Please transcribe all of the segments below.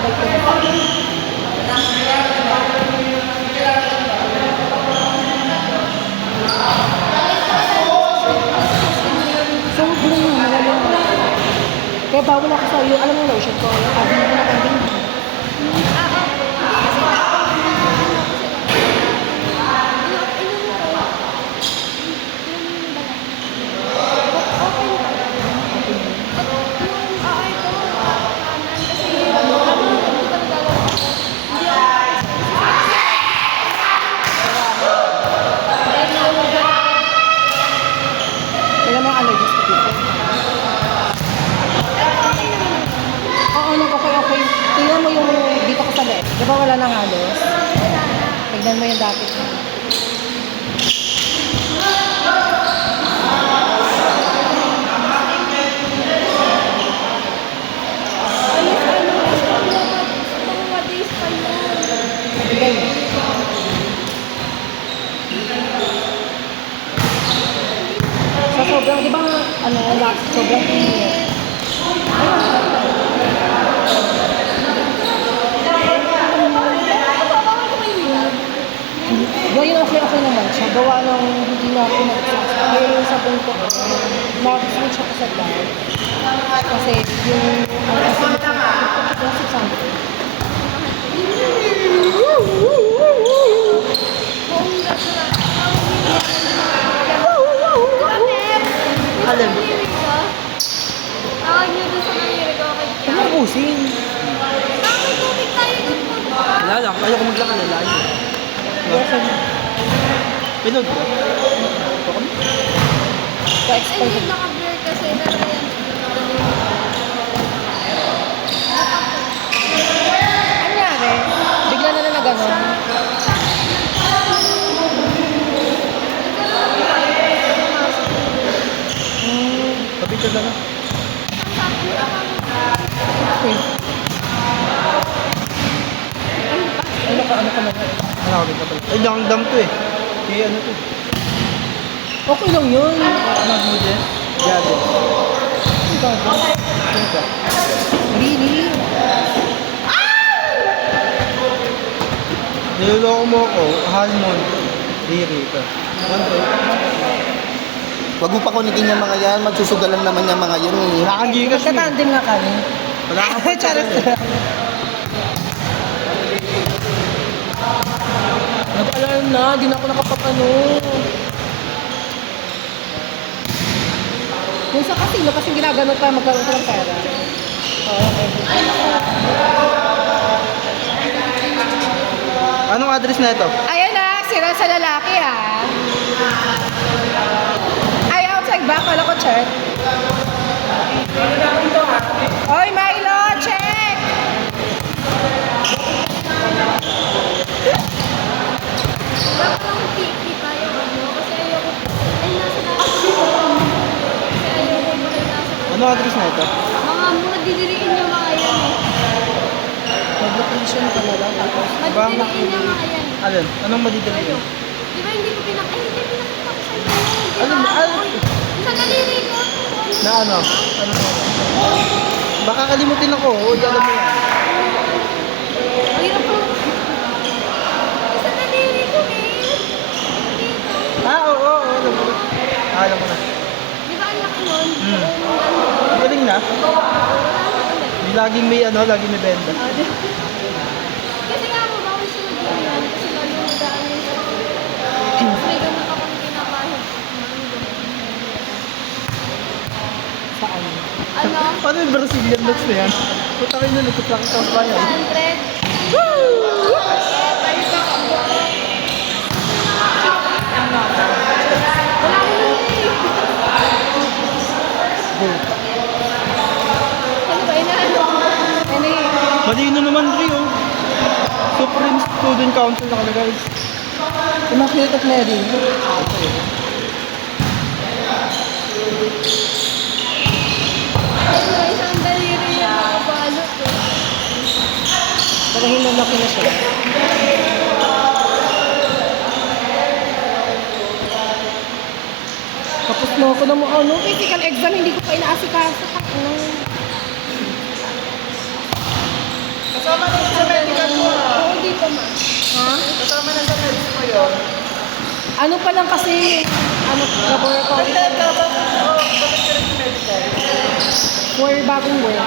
babalik ko na. So, doon mo, malamang mo. Kaya bawal ako sa'yo. Alam mo yung lotion ko. Sabi mo na kambing. Kaya mga allergies ko dito. Oo, nung okay. Tingnan mo yung dito ko sa leeg. Di ba wala nang halos? Tignan mo yung dati ko. Bigay mo. Sa sobrang, di ba, sobrang init. Ngayon okay naman siya. Gawa ng hindi na ako nagsasakay. Kaya yung sabon ko, nag-switch ako sa dye. Kasi yung kasi yung 600. Alam. Tawag niyo doon sa nangyari ko kay Tia. Ano ubusin? Bakit tubig tayo doon po? Wala lang, ayoko maglakad na layo. Pinod ka? Ito kami? Pa-expire. Hindi naka-blur kasi pero yan. Anyari? Bigla na gano'n. Pabitod na na. Okay. Ano ka naman? Ano ako dito pala? Ay, dam to eh. Kaya ano to? Okay lang yun. Ano mo dyan? Gado. Sino ka? Really? Niloloko mo ako, Halmon. Diri ito. Wag mo pa kunitin yung mga yan, magsusugalan naman yung mga yan eh. Wala kang gigas mo. Magkatandem nga kami. Wala kang Charot. Nag-alarm na, di na ako nakapapano. Yung sa kasino, kasi ginaganong pa magkaroon ko ng pera. Oo, okay. Anong address na ito? Ayan na, sira sa lalaki ah. Ay, outside ba? Kala ko check. Oy, Milo, check! Dapat lang tiki tayo ano kasi ayoko. Ay, nasa natin. Kasi ayoko mo rin nasa Anong address na ito? mga madidiriin yung mga yan eh. Mag-location ka na lang tapos. Madidiriin yung mga yan. Alin? Anong madidali? Ayun. Di ba hindi ko pinakita? Ay, hindi pinakita ko sa inyo. Di Ano? ba? Ano? Sa daliri ko. Na ano? Ano? Baka kalimutin ako. O, di alam mo yan. Ang hirap po. Sa daliri ko eh. Dito. Oo. Alam mo na. Alam mo na. Di ba ang laki nun? Hmm. Ano? Galing na. Wala na ulit. Di laging may laging may benda. Kasi nga mo, bawal sunod yun yan. Kasi lalo na daan yun sa Tapos may gamot akong pinapahit. Saan? Ano? Paano yung Brazilian nuts na yan? Puta kayo na nagkutlang kampanya. 100. Wala ko nun eh. Ano ba, inaano? Ano eh? Malino naman Rio. Supreme Student Council nakalagay. Immaculate of Mary. Ano, isang daliri yung mga balot eh. Para hinanaki na siya. Tapos na ako na mo, physical exam, hindi ko pa inaasikaso. Ano? kasama. Ha? Kasama na sa meds mo yun. Ano pa lang kasi, laboratory Bakit ka ba? Bakit ka rin sa medical? for bagong work.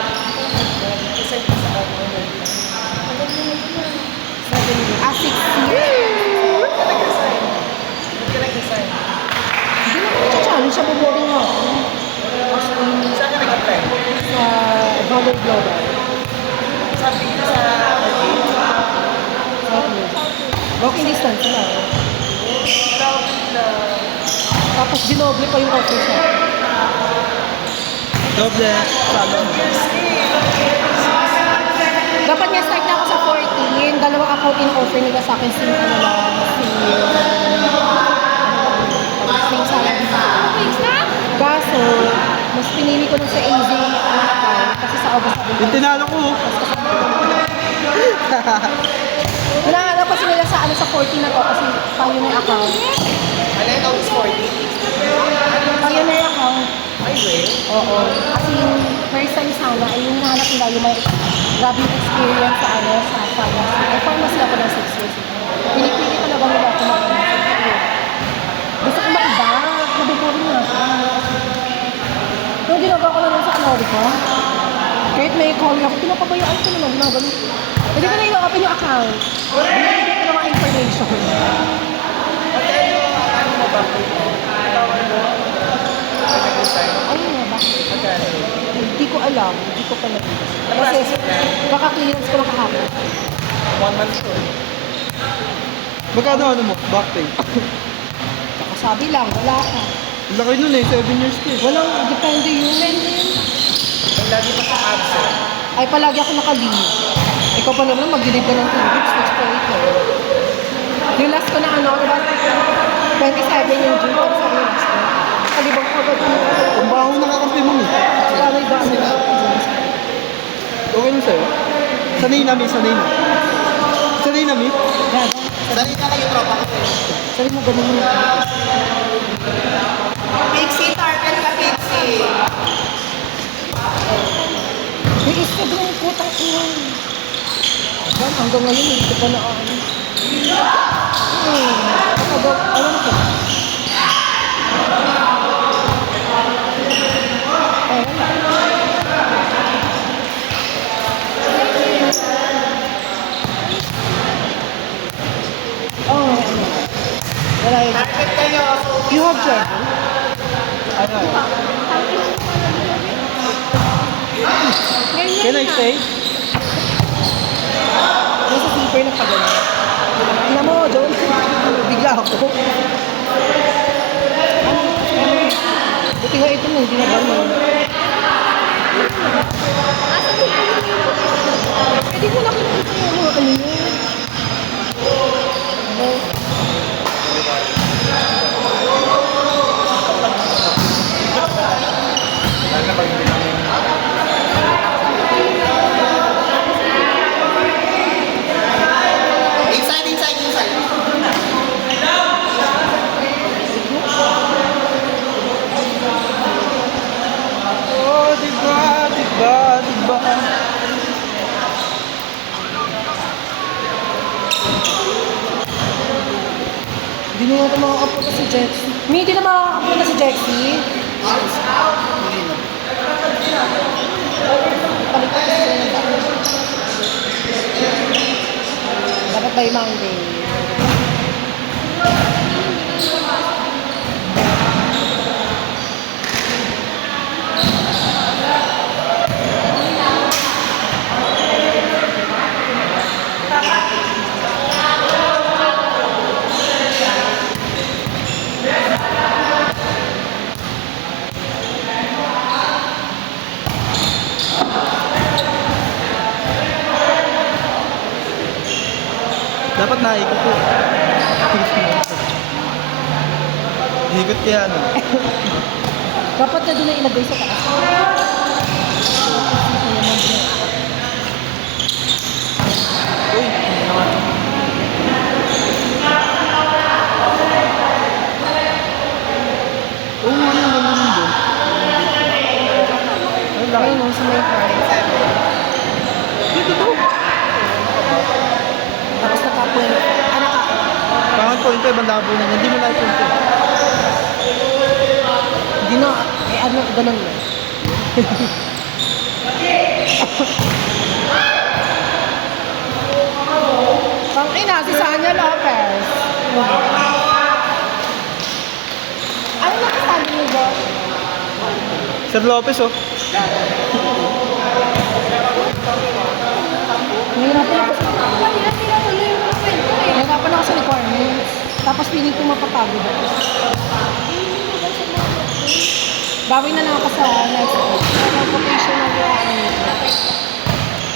Isa ka sa ako. 7 years. 6 years. Ba't ka nag-resign? Ba't ka nag-resign? Hindi naman na-challenge siya, buboring nga ako. Saan ka nag-apply? Sa Valor Global. Sabi ko sa Walking distance na. Tapos ginoble pa yung offer siya. Doble. Sabi mo. Dapat nga start na ako sa 14. Dalawang account in-offer nila sa akin si ano lang, same salary. Wait, stop! Kaso, mas pinili ko na sa AZ ang account kasi sa August na Yung tinalo ko. Hinahanap kasi nila sa ano sa 14 na to kasi pioneer account. Ano yung August 40? Pioneer account. Ay, wait. Oo. Kasi yung first time sana ay yung hinahanap nila yung may grabe yung experience sa ano sa pharmacy. Ay pharmacy ako ng 6 years. Pinipili talaga nila ako mag-pharmacy. Gusto ko maiba. Nabuburin na ako. Yung ginagawa ko naman sa America, kahit may call ako, pinapabayaan ko naman, ginagawa. Hindi ko na i-open yung account. Binibigay ko ng mga information. Ano mo ba? Tawag mo? Nag-resign? Ayun nga ba? Magkano? Hindi ko alam. Hindi ko pa nabigay. Kasi kaka-clearance ko lang kahapon. 1 month to. Magkano ano mo? Back pay? Nakasabi lang, wala ka. Laki nun eh, 7 years ka eh. Walang, depende yun. Ay, lagi pa sa absent. Ay, palagi ako naka-leave. Ikaw pa naman, mag-leave ka ng 2 weeks, next week. Yung last ko na ano, diba? 27 yung June, pero sa yung last ko. Kalibang ko agad yung Ang baho nakakampi mo eh. Kami ba? Okay lang sa'yo? Sanay na, Mi. Sanay na. Sanay na, Mi. Gaga. Sanay na kayo, tropa ko. Sabi mo ganun mo. Pixie, target ka, Pixie. May isa doon po, tayo. Hanggang ngayon, hindi ko pa na ano. Alam ko. Oh, wala yun. Target kayo. You have job. Ano? Ganyan Can I na. stay? Nasa sleeper na pa ganun. Tingnan mo, John. Bigla ako. Buti nga ito hindi na gano'n. Hindi ko nakikita yung mga ano yun. Inside, inside, inside. Oh, diba, diba, diba. Hindi na natin makakapunta si Jexy. Hindi na makakapunta si Jexy. Palit ko kasi ng bago. Dapat by Monday. Dapat naikot ko. Hikot kaya ano. Dapat na doon na ilagay sa taas. Uy, hindi naman. Oo nga naman naman doon. Ay, laki. Ayun, sa may price. Dito to. Tapos point pa, ibang labo na. Hindi mo na point pa. Hindi na, ano, ganun na. Pang-ina, si Sanya Lopez. Ano na sabi niyo doon? Sir Lopez, oh. Nahirapan ako sa Kanina sila tuloy yung mga kwento eh. Nahirapan ako sa requirements. Tapos feeling ko mapapagod ako. Bawi na lang ako sa next week. Yung vocational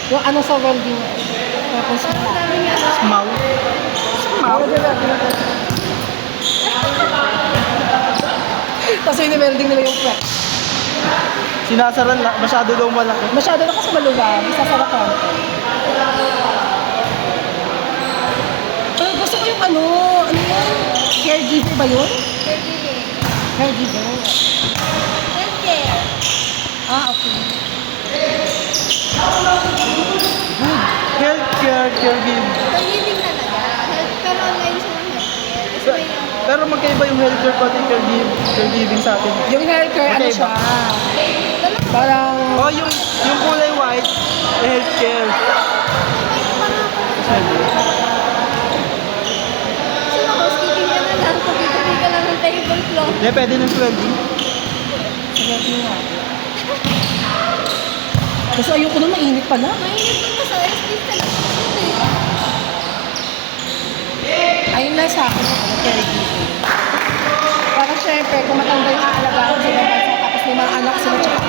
yung ano sa welding. Tapos wala. Sabi niya, Smaw. Smaw? Tapos ini-welding nila yung flex. Sinasaran lang, masyado daw malaki. Masyado na kasi maluwag. Isasara ko. Pero gusto ko yung ano yun? Caregiver ba yun? caregiving. Caregiver. Healthcare. Ah, okay. Healthcare, caregiving. Caregiving talaga. Pero online siya ng healthcare. Kasi may Pero magkaiba yung healthcare pati caregiving sa atin. Yung haircare, ano Okay siya? dalawa Parang, Oh, yung kulay white, healthcare. Kasi housekeeping ka na lang. Pagkikabi ka lang ng table cloth. Hindi, pwede ng welding. sabi nga. Kasi ayoko na mainit pala. Mainit din pa sa SPs talaga. Ayun na sa akin, ano, caregiving. Para syempre, kung matanda yung aalagaan sila, tapos may mga anak sila, tsaka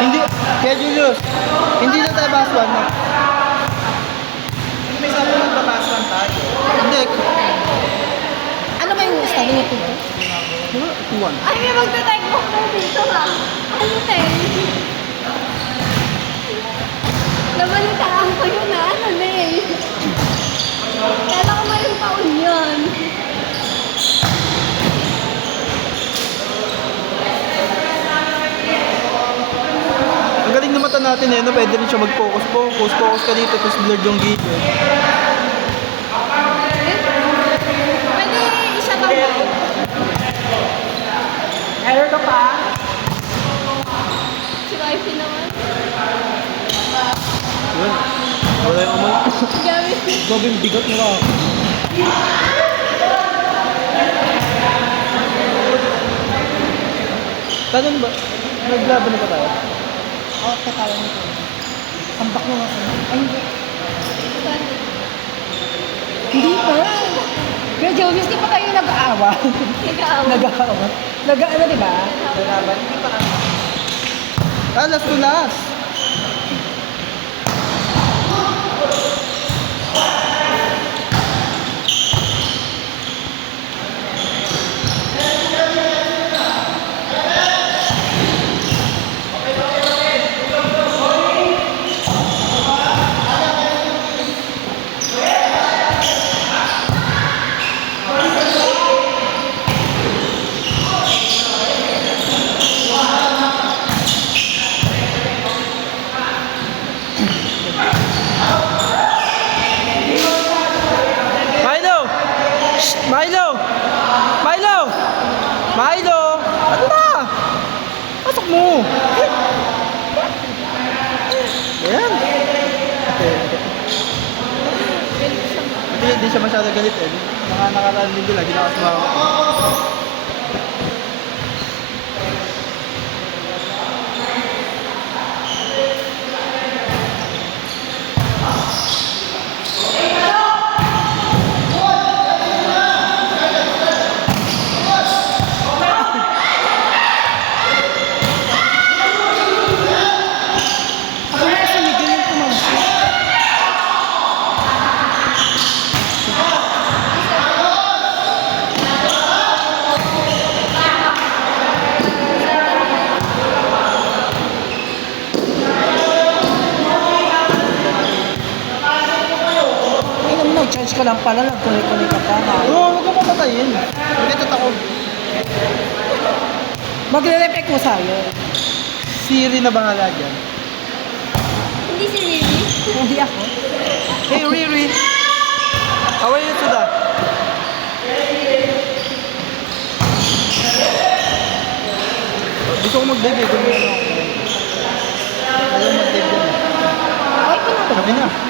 Hindi, kaya Julius, hindi na tayo baswan na. May sabi magbabaswan tayo. Hindi, ano ba yung study nito? tuwan. Ay, may magta-tag book mo dito ha. Ano tayo? Nabalitaan ko yun na ano na eh. Kala ko ngayong taon yun. Ang galing na mata natin eh, no? Pwede rin siya mag-focus. Focus ka dito, tapos blurred yung video. Pwede isa tambay. Error ka pa? Si wifey naman. Yun. Wala yung amal. Gamit. Grabe yung bigat nila. Tanong ba? Naglaban na ba tayo? Oo, katawa nito. Tambak mo nga ako. Ay, hindi. Hindi pa. Pero Jovis, di pa tayo nag-aawa. Nag-aawa. Nag-aawa. Nag-ano, di ba? Naglaban? Hindi pa kami. Ah, last to last. Milo! Shh! Milo! Milo! Milo! Ano na? Pasok mo! Ayan. Hindi siya masyado galit eh. Nakaraan din lang, ginawa sa mga. Ako na sa middle yung pumansin. Ay, naman, nag-charge ka lang pala, nagkuloy-kuloy ka pa. Ha? Oo, huwag ka papatayin. Magkita ako. Magre-reflect mo sa'yo. Siri na bahala dyan. Hindi si Riri. Hindi ako. Hey, Riri! How are you, Suda? Gusto ko mag-dive eh. Kung ano. Ayaw mag-dive din. Okay, pinatay. Sabi na.